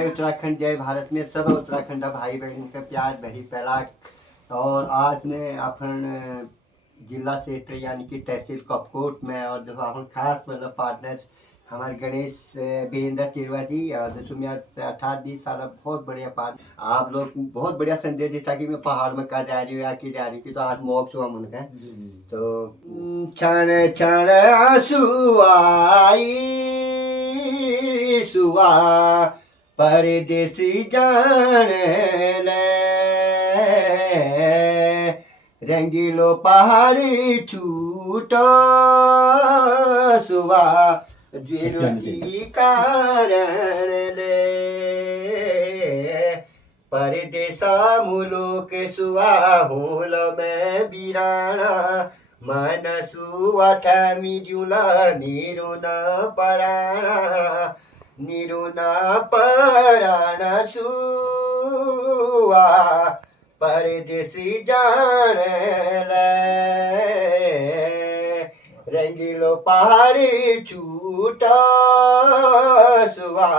जय उत्तराखंड, जय भारत में सब उत्तराखंड भाई बहन का प्यार भरी पहलाक। और आज मैं अपन जिला क्षेत्र यानी कि तहसील कपकोट में और जो अपन खास मतलब पार्टनर हमारे गणेश वीरेंद्र तिरवा जी और जो मैं 18-20 साल बहुत बढ़िया पार्ट आप लोग बहुत बढ़िया संदेश देता कि मैं पहाड़ में कर जा रही हूँ या कि जा रही थी तो आज मोक्ष हुआ मन का तो क्षण क्षण आंसू आई सुआ परदेसी जान ले रंगीलो पहाड़ी छूटो सुआ ज्वेरुकी कारण ले परदेसा मुलुक सुआ होल में बिराना मन सुआ थामी जुला निरुना पराणा निरुना पराणा सुआ परदेसी जान ले रंगीलो पहाड़ी छूटा सुआ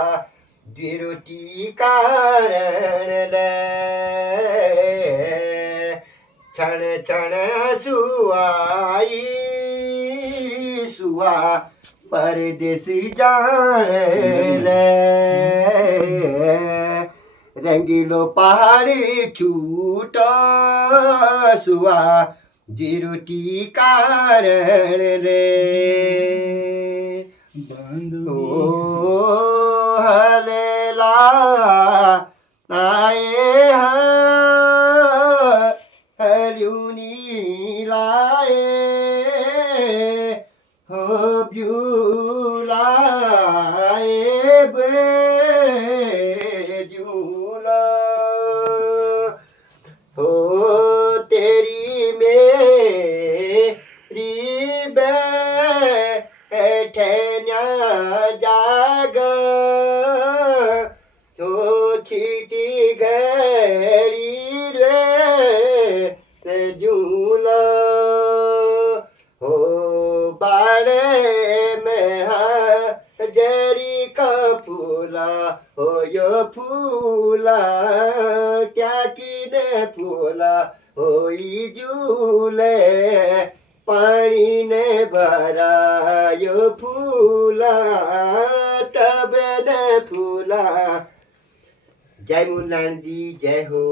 द्विरुटी कारण ले क्षण क्षण सुआई सुआ परदेसी जान ले रंगीलो पहाड़ी छूटा सुआ जिरुटी कारण रे ओ हलेला आए हल्यूनी लाए हो ब्यूलाए बे हो तेरी मेरी बैठन्या जाग हो छीटी घड़ी रे झूला हो बाड़े में जरी का फूला हो यो फूला क्या किने फूला होई झूले पानी ने भरा यो फूला तब ने फूला। जय मुन्नान जी, जय हो।